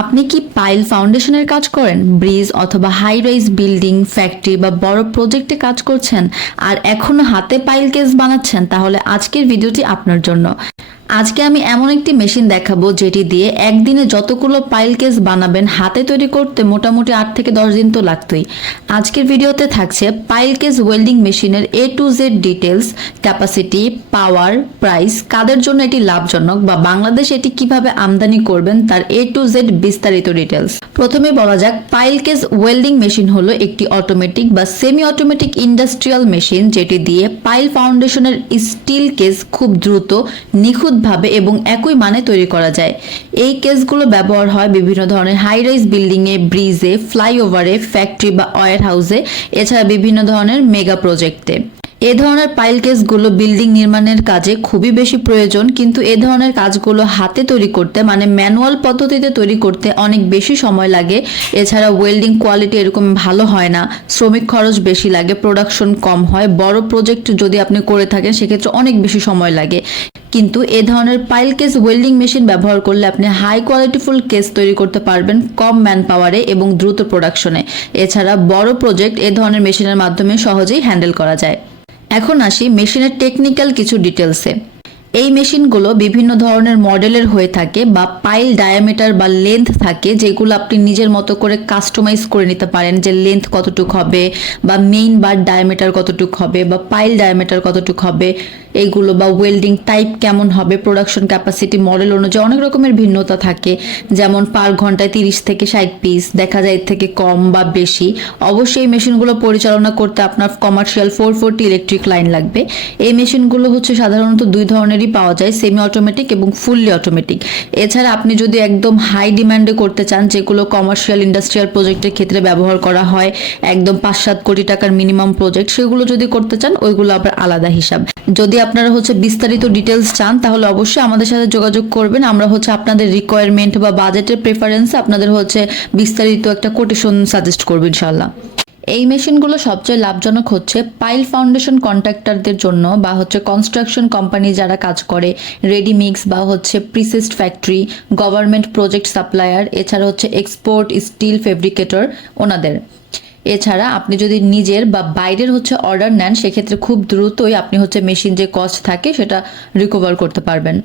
আপনি কি পাইল ফাউন্ডেশনের কাজ করেন? ব্রিজ অথবা হাই রাইজ বিল্ডিং, ফ্যাক্টরি বা বড় প্রজেক্টে কাজ করছেন আর এখনো হাতে পাইল কেস বানাচ্ছেন? তাহলে আজকের ভিডিওটি আপনার জন্য। আজকে আমি এমন একটি মেশিন দেখাবো যেটি দিয়ে একদিনে যতগুলো পাইল কেস বানাবেন হাতে তৈরি করতে মোটামুটি 8 থেকে 10 দিন তো লাগতোই। আজকের ভিডিওতে থাকছে পাইল কেস ওয়েল্ডিং মেশিনের A to Z details, capacity, power, price, কাদের জন্য এটি লাভজনক বা বাংলাদেশে এটি কিভাবে আমদানি করবেন তার A to Z বিস্তারিত ডিটেলস। প্রথমে বলা যাক, পাইল কেস ওয়েল্ডিং মেশিন হলো একটি অটোমেটিক বা সেমি অটোমেটিক ইন্ডাস্ট্রিয়াল মেশিন যেটি দিয়ে পাইল ফাউন্ডেশনের স্টিল কেস খুব দ্রুত, নিখুঁতভাবে এবং একই মানে তৈরি করা যায়। এই কেসগুলো ব্যবহার হয় বিভিন্ন ধরনের হাই রাইজ বিল্ডিংয়ে, ব্রিজে, ফ্লাইওভারে, ফ্যাক্টরি বা ওয়্যার হাউসে, এছাড়া বিভিন্ন ধরনের মেগা প্রজেক্টে। এ ধরনের পাইল কেসগুলো বিল্ডিং নির্মাণের কাজে খুবই বেশি প্রয়োজন, কিন্তু এ ধরনের কাজগুলো হাতে তৈরি করতে মানে ম্যানুয়াল পদ্ধতিতে তৈরি করতে অনেক বেশি সময় লাগে। এছাড়া ওয়েল্ডিং কোয়ালিটি এরকম ভালো হয় না, শ্রমিক খরচ বেশি লাগে, প্রোডাকশন কম হয়। বড় প্রজেক্ট যদি আপনি করে থাকেন সেক্ষেত্রে অনেক বেশি সময় লাগে। কিন্তু এ ধরনের পাইল কেস ওয়েল্ডিং মেশিন ব্যবহার করলে আপনি হাই কোয়ালিটিফুল কেস তৈরি করতে পারবেন কম ম্যান পাওয়ারে এবং দ্রুত প্রোডাকশনে। এছাড়া বড় প্রজেক্ট এ ধরনের মেশিনের মাধ্যমে সহজেই হ্যান্ডেল করা যায়। এখন আসি মেশিনের টেকনিক্যাল কিছু ডিটেলসে। এই মেশিনগুলো বিভিন্ন ধরনের মডেলের হয়ে থাকে বা পাইল ডায়ামিটার বা লেন্থ থাকে, যেগুলো আপনি নিজের মতো করে কাস্টমাইজ করে নিতে পারেন যে লেন্থ কতটুক হবে বা মেইন বার ডায়ামিটার কতটুক হবে বা পাইল ডায়ামিটার কতটুক হবে এইগুলো, বা ওয়েল্ডিং টাইপ কেমন হবে, প্রোডাকশন ক্যাপাসিটি মডেল অনুযায়ী অনেক রকমের ভিন্নতা থাকে। যেমন পার ঘন্টায় 30 থেকে 60 পিস, দেখা যায় এর থেকে কম বা বেশি। অবশ্যই এই মেশিনগুলো পরিচালনা করতে আপনার কমার্শিয়াল 440 ইলেকট্রিক লাইন লাগবে। এই মেশিনগুলো হচ্ছে সাধারণত দুই ধরনেরই পাওয়া যায়, সেমি অটোমেটিক এবং ফুললি অটোমেটিক। এছাড়া আপনি যদি একদম হাই ডিমান্ডে করতে চান, যেগুলো কমার্শিয়াল ইন্ডাস্ট্রিয়াল প্রজেক্টের ক্ষেত্রে ব্যবহার করা হয়, একদম 5-7 কোটি টাকার মিনিমাম প্রজেক্ট, সেগুলো যদি করতে চান ওইগুলো আবার আলাদা হিসাব। যদি আপনারা বিস্তারিত ডিটেলস চান তাহলে অবশ্যই আমাদের সাথে যোগাযোগ করবেন। আমরা আপনাদের রিকোয়ারমেন্ট বা বাজেটের প্রেফারেন্স আপনাদের বিস্তারিত একটা কোটেশন সাজেস্ট করব ইনশাআল্লাহ। এই মেশিনগুলো সবচেয়ে লাভজনক হচ্ছে পাইল ফাউন্ডেশন কন্ট্রাক্টরদের জন্য বা কনস্ট্রাকশন কোম্পানি যারা কাজ করে, রেডি মিক্স বা প্রিসেসড ফ্যাক্টরি, গভর্নমেন্ট প্রজেক্ট সাপ্লায়ার, এছাড়া এক্সপোর্ট স্টিল ফেব্রিকেটর ওনাদের। এছাড়া আপনি যদি নিজের বা বাইরের অর্ডার নেন সেক্ষেত্রে খুব দ্রুতই আপনি মেশিন যে কস্ট থাকে সেটা রিকভার করতে পারবেন।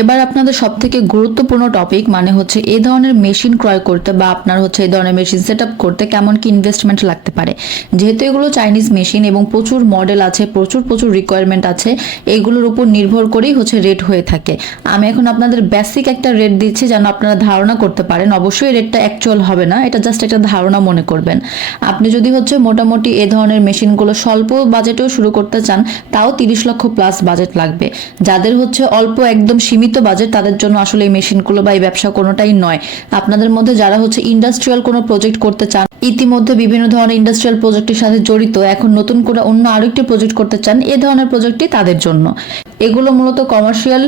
এবার আপনাদের সব থেকে গুরুত্বপূর্ণ টপিক মানে এই ধরনের মেশিন ক্রয় করতে বা আপনার এই ধরনের মেশিন সেট আপ করতে কেমন কি ইনভেস্টমেন্ট লাগতে পারে। যেহেতু এগুলো চাইনিজ মেশিন এবং প্রচুর মডেল আছে, প্রচুর রিকোয়ারমেন্ট আছে, এইগুলোর উপর নির্ভর করেই রেট হয়ে থাকে। আমি এখন আপনাদের বেসিক একটা রেট দিচ্ছি যেন আপনারা ধারণা করতে পারেন। অবশ্যই রেটটা অ্যাকচুয়াল হবে না, এটা জাস্ট একটা ধারণা মনে করবেন। আপনি যদি মোটামুটি এ ধরনের মেশিনগুলো স্বল্প বাজেটেও শুরু করতে চান তাও 30 লক্ষ প্লাস বাজেট লাগবে। যাদের অল্প একদম সীমিত বাজেট তাদের জন্য আসলে এই মেশিনগুলো বা এই ব্যবসা কোনোটাই নয়। আপনাদের মধ্যে যারা ইন্ডাস্ট্রিয়াল কোনো প্রজেক্ট করতে চান, ইতিমধ্যে বিভিন্ন ধরনের ইন্ডাস্ট্রিয়াল প্রজেক্টের সাথে জড়িত, এখন নতুন করে অন্য আরেকটি প্রজেক্ট করতে চান, এ ধরনের প্রজেক্টই তাদের জন্য। এগুলো মূলত কমার্শিয়াল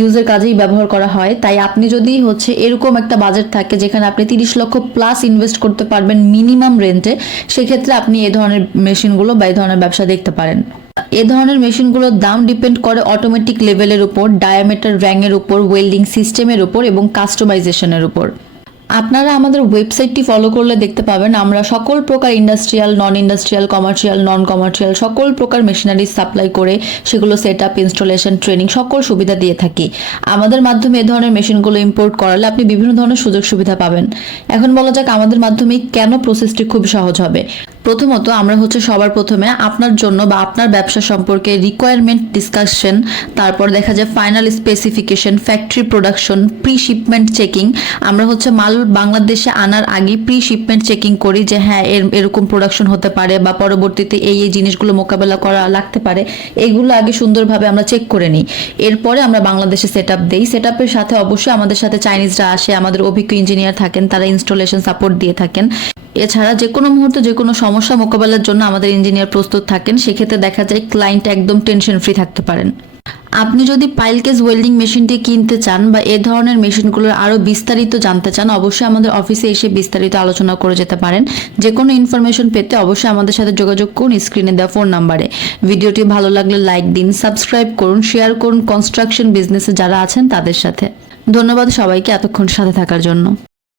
ইউজের কাজেই ব্যবহার করা হয়। তাই আপনি যদি এরকম একটা বাজেট থাকে যেখানে আপনি 30 লক্ষ প্লাস ইনভেস্ট করতে পারবেন মিনিমাম রেন্টে, সেক্ষেত্রে আপনি এ ধরনের মেশিনগুলো বা এই ধরনের ব্যবসা দেখতে পারেন। এ ধরনের মেশিনগুলোর দাম ডিপেন্ড করে অটোমেটিক লেভেলের উপর, ডায়ামিটার র্যাঙ্কের উপর, ওয়েল্ডিং সিস্টেমের উপর এবং কাস্টমাইজেশনের উপর। আপনারা আমাদের ওয়েবসাইটটি ফলো করলে দেখতে পাবেন আমরা সকল প্রকার ইন্ডাস্ট্রিয়াল, নন ইন্ডাস্ট্রিয়াল, কমার্শিয়াল, নন কমার্শিয়াল সকল প্রকার মেশিনারি সাপ্লাই করে সেগুলো সেট আপ, ইনস্টলেশন, ট্রেনিং সকল সুবিধা দিয়ে থাকি। আমাদের মাধ্যমে এ ধরনের মেশিনগুলো ইম্পোর্ট করালে আপনি বিভিন্ন ধরনের সুযোগ সুবিধা পাবেন। এখন বলা যাক আমাদের মাধ্যমে কেন প্রসেসটি খুব সহজ হবে। প্রথমত আমরা সবার প্রথমে আপনার জন্য বা আপনার ব্যবসা সম্পর্কে রিকোয়ারমেন্ট ডিসকাশন, তারপর দেখা যায় final specification, factory production, pre shipment checking. আমরা মাল বাংলাদেশে আনার আগে প্রি শিপমেন্ট চেকিং করি যে হ্যাঁ এরকম প্রোডাকশন হতে পারে বা পরবর্তীতে এই জিনিসগুলো মোকাবেলা করা লাগতে পারে, এইগুলো আগে সুন্দরভাবে আমরা চেক করে নিই। এরপরে আমরা বাংলাদেশে সেট আপ দিই। সেট আপের সাথে অবশ্যই আমাদের সাথে চাইনিজরা আসে, আমাদের অভিজ্ঞ ইঞ্জিনিয়ার থাকেন, তারা ইনস্টলেশন সাপোর্ট দিয়ে থাকেন। এছাড়া যে কোনো মুহূর্তে যে কোনো সমস্যা মোকাবেলার জন্য আমাদের ইঞ্জিনিয়ার প্রস্তুত থাকেন। সেক্ষেত্রে দেখা যায় ক্লায়েন্ট একদম টেনশন ফ্রি থাকতে পারেন। আপনি যদি পাইল কেস ওয়েল্ডিং মেশিনটি কিনতে চান বা এ ধরনের মেশিনগুলোর আরো বিস্তারিত জানতে চান, অবশ্যই আমাদের অফিসে এসে বিস্তারিত আলোচনা করে যেতে পারেন। যে কোনো ইনফরমেশন পেতে অবশ্যই আমাদের সাথে যোগাযোগ করুন স্ক্রিনে দেওয়া ফোন নাম্বারে। ভিডিওটি ভালো লাগলে লাইক দিন, সাবস্ক্রাইব করুন, শেয়ার করুন কনস্ট্রাকশন বিজনেসে যারা আছেন তাদের সাথে। ধন্যবাদ সবাইকে এতক্ষণ সাথে থাকার জন্য।